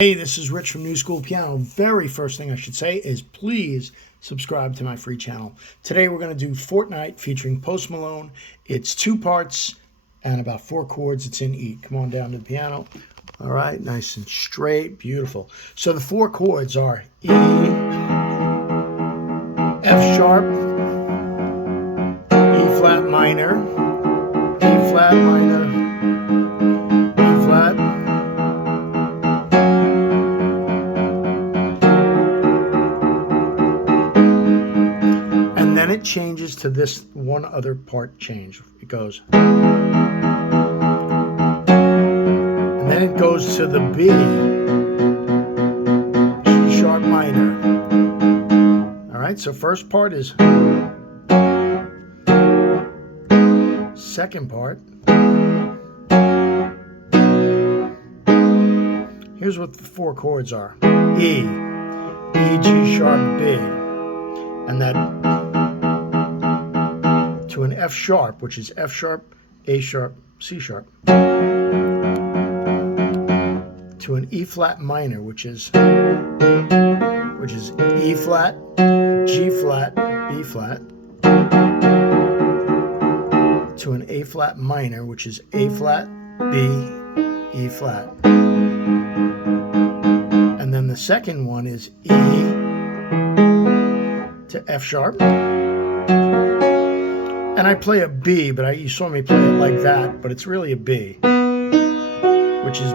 Hey, this is Rich from Newschoolpiano. Very first thing I should say is please subscribe to my free channel. Today we're going to do Fortnight featuring Post Malone. It's 2 parts and about 4 chords. It's in E. Come on down to the piano. All right, nice and straight, beautiful. So the 4 chords are E, F sharp, E flat minor, E flat minor, E flat, and then it changes to this one other part change. It goes, and then it goes to the B, G sharp minor. All right, so first part is, second part, here's what the 4 chords are. E, E, G sharp, B, and that to an F sharp, which is F sharp, A sharp, C sharp, to an E flat minor, which is E flat, G flat, B flat, to an A flat minor, which is A flat, B, E flat. And then the second one is E to F sharp. And I play a B, but you saw me play it like that, but it's really a B, which is